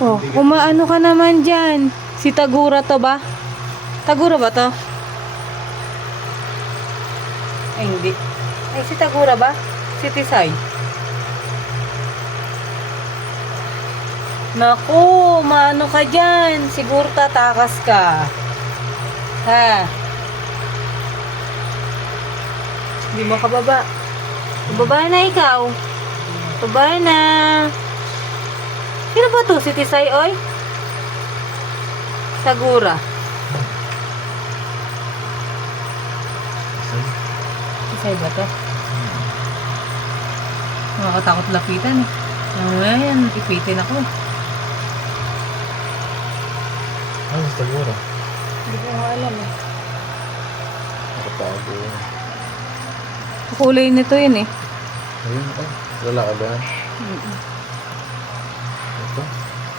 Oh, umaano ka naman dyan. Si Tagura to ba? Tagura ba to? Ay, hindi. Ay, si Tagura ba? Si Tisay. Naku, maano ka dyan. Siguro tatakas ka. Ha? Hindi mo kababa. Baba na ikaw. Baba na. Sino ba to? Si Tisay, oy? Tagura. Tisay ba to? Nakakatakot lapitan eh. Ayan, ipitin ako. Ano sa Tagura? Hindi ko nga alam eh. Nakatago. Kulay nito yun eh. Ayun ka. Lalaki ba yan? Ito.